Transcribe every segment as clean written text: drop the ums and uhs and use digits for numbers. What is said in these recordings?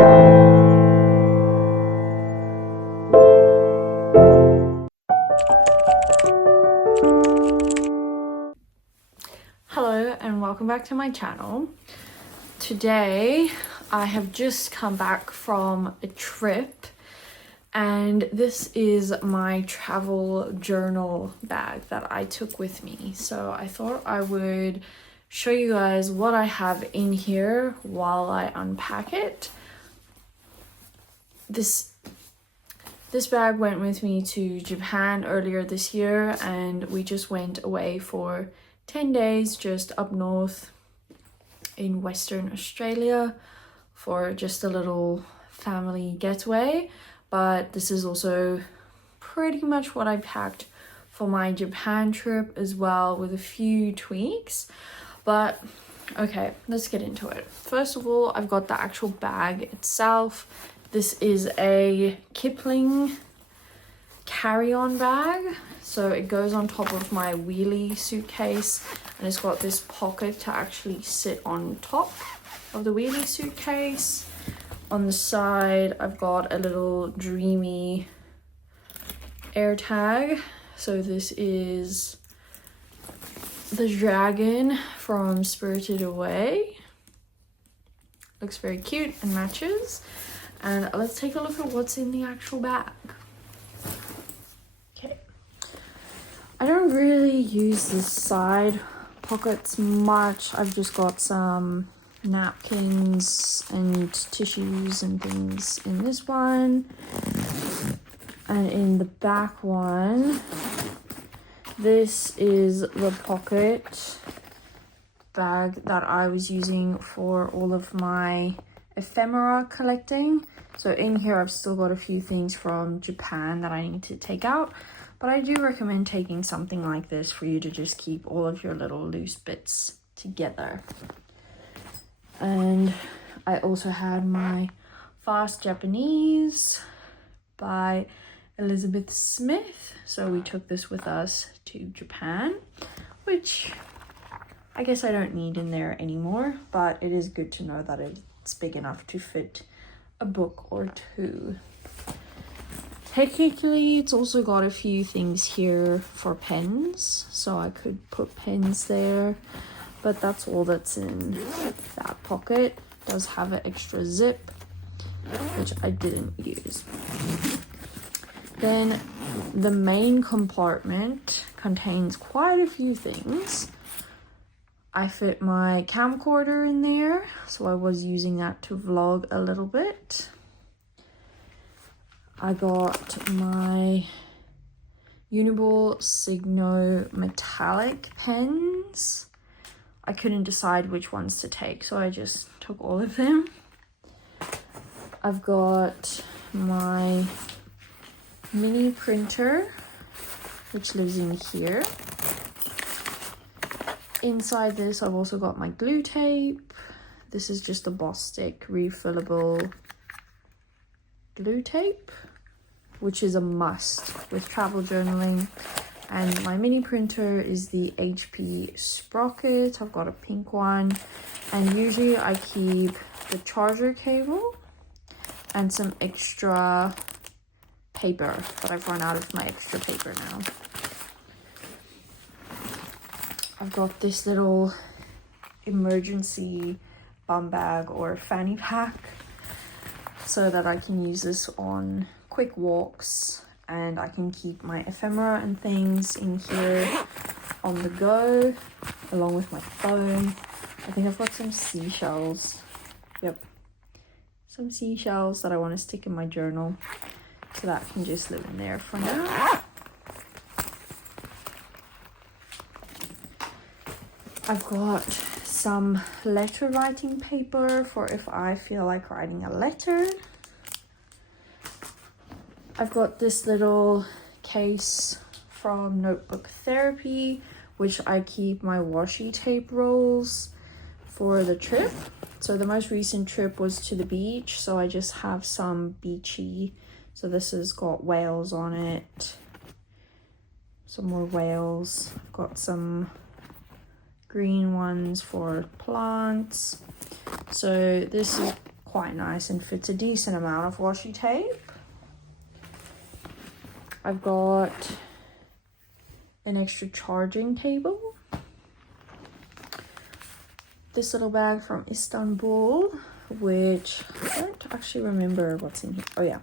Hello and welcome back to my channel. Today I have just come back from a trip and this is my travel journal bag that I took with me. So I thought I would show you guys what I have in here while I unpack it. This bag went with me to Japan earlier this year and we just went away for 10 days just up north in Western Australia for just a little family getaway. But this is also pretty much what I packed for my Japan trip as well, with a few tweaks. But okay, let's get into it. First of all, I've got the actual bag itself. This is a Kipling carry-on bag, so it goes on top of my wheelie suitcase and it's got this pocket to actually sit on top of the wheelie suitcase. On the side I've got a little dreamy air tag. So this is the dragon from Spirited Away. Looks very cute and matches. And let's take a look at what's in the actual bag. Okay, I don't really use the side pockets much. I've just got some napkins and tissues and things in this one, and in the back one, this is the pocket bag that I was using for all of my ephemera collecting. So in here I've still got a few things from Japan that I need to take out, but I do recommend taking something like this for you to just keep all of your little loose bits together. And I also had my Fast Japanese by Elizabeth Smith. So we took this with us to Japan, which I guess I don't need in there anymore, but it is good to know that it's big enough to fit a book or two. Technically, it's also got a few things here for pens, so I could put pens there. But that's all that's in that pocket. It does have an extra zip, which I didn't use. Then the main compartment contains quite a few things. I fit my camcorder in there, so I was using that to vlog a little bit. I got my Uniball Signo metallic pens. I couldn't decide which ones to take, so I just took all of them. I've got my mini printer, which lives in here. Inside this, I've also got my glue tape. This is just a Bostik refillable glue tape, which is a must with travel journaling. And my mini printer is the HP Sprocket. I've got a pink one. And usually I keep the charger cable and some extra paper, but I've run out of my extra paper now. I've got this little emergency bum bag or fanny pack so that I can use this on quick walks, and I can keep my ephemera and things in here on the go, along with my phone. I think I've got some seashells. Yep. Some seashells that I want to stick in my journal. So that can just live in there for now. I've got some letter writing paper for if I feel like writing a letter. I've got this little case from Notebook Therapy, which I keep my washi tape rolls for the trip. So the most recent trip was to the beach, so I just have some beachy. So this has got whales on it. Some more whales. I've got some green ones for plants. So this is quite nice and fits a decent amount of washi tape. I've got an extra charging cable. This little bag from Istanbul, which I don't actually remember what's in here. Oh yeah,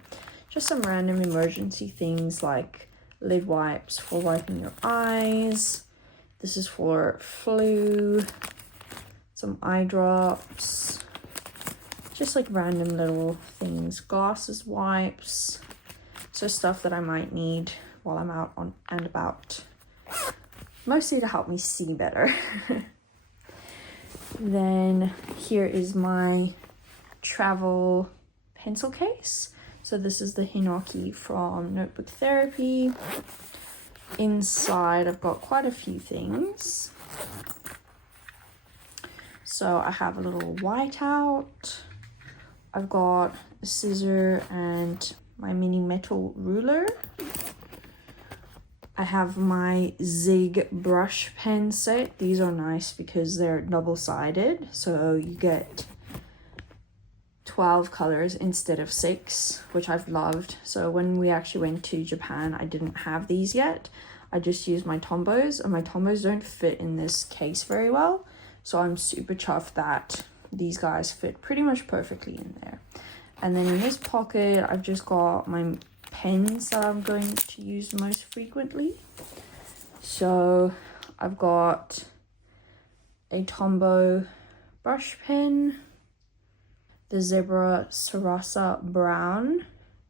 just some random emergency things like lid wipes for wiping your eyes. This is for flu, some eye drops, just like random little things, glasses wipes, so stuff that I might need while I'm out on and about, mostly to help me see better. Then here is my travel pencil case. So this is the Hinoki from Notebook Therapy. Inside I've got quite a few things. So I have a little whiteout. I've got a scissor and my mini metal ruler. I have my Zig brush pen set. These are nice because they're double-sided, so you get 12 colors instead of 6, which I've loved. So when we actually went to Japan, I didn't have these yet. I just used my Tombos, and my Tombos don't fit in this case very well. So I'm super chuffed that these guys fit pretty much perfectly in there. And then in this pocket, I've just got my pens that I'm going to use most frequently. So I've got a Tombow brush pen, the Zebra Sarasa Brown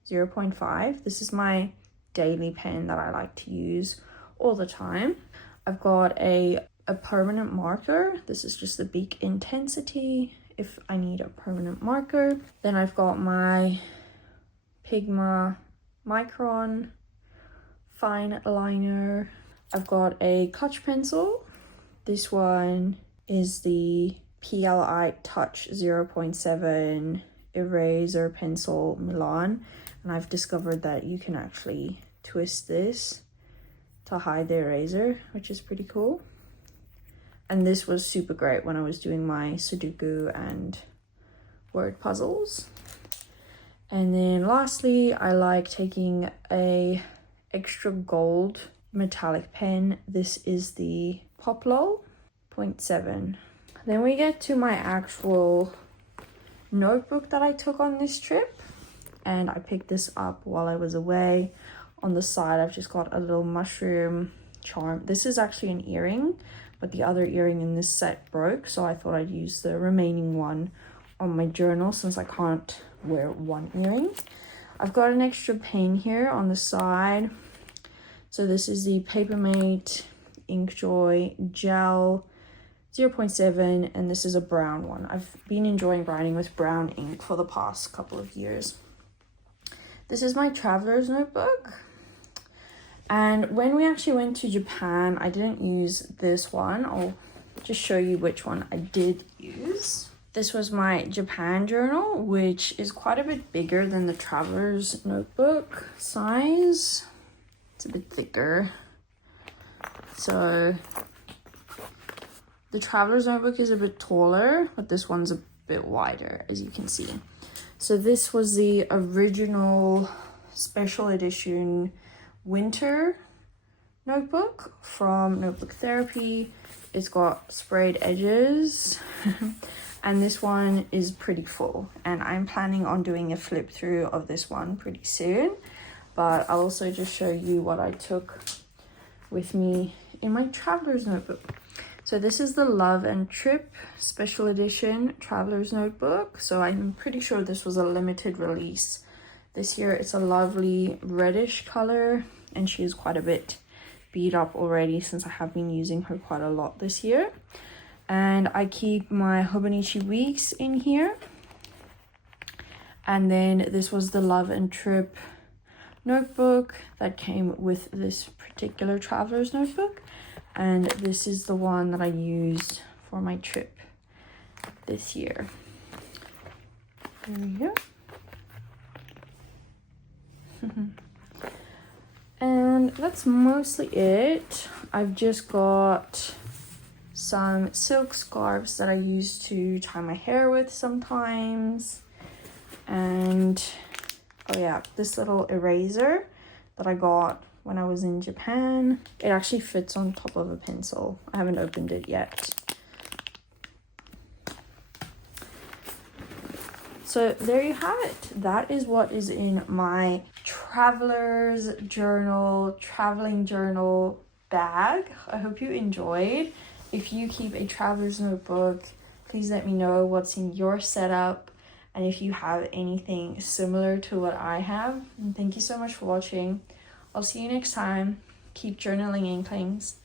0.5. This is my daily pen that I like to use all the time. I've got a permanent marker. This is just the Bic Intensity if I need a permanent marker. Then I've got my Pigma Micron fine liner. I've got a Clutch pencil. This one is the PLI Touch 0.7 eraser pencil Milan, and I've discovered that you can actually twist this to hide the eraser, which is pretty cool. And this was super great when I was doing my Sudoku and word puzzles. And then lastly, I like taking a extra gold metallic pen. This is the Poplar 0.7. Then we get to my actual notebook that I took on this trip, and I picked this up while I was away. On the side, I've just got a little mushroom charm. This is actually an earring, but the other earring in this set broke, so I thought I'd use the remaining one on my journal since I can't wear one earring. I've got an extra pen here on the side. So this is the Papermate Inkjoy Gel 0.7, and this is a brown one. I've been enjoying writing with brown ink for the past couple of years. This is my traveler's notebook. And when we actually went to Japan, I didn't use this one. I'll just show you which one I did use. This was my Japan journal, which is quite a bit bigger than the traveler's notebook size. It's a bit thicker. So the traveler's notebook is a bit taller, but this one's a bit wider, as you can see. So this was the original special edition winter notebook from Notebook Therapy. It's got sprayed edges. And this one is pretty full, and I'm planning on doing a flip through of this one pretty soon, but I'll also just show you what I took with me in my traveler's notebook. So this is the Love and Trip special edition traveler's notebook. So I'm pretty sure this was a limited release this year. It's a lovely reddish color, and she's quite a bit beat up already since I have been using her quite a lot this year. And I keep my Hobonichi weeks in here. And then this was the Love and Trip notebook that came with this particular traveler's notebook. And this is the one that I used for my trip this year. There we go. And that's mostly it. I've just got some silk scarves that I use to tie my hair with sometimes. And oh yeah, this little eraser that I got when I was in Japan. It actually fits on top of a pencil. I haven't opened it yet. So there you have it. That is what is in my traveling journal bag. I hope you enjoyed. If you keep a traveler's notebook, please let me know what's in your setup, and if you have anything similar to what I have. And thank you so much for watching. I'll see you next time. Keep journaling, Inklings.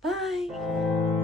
Bye.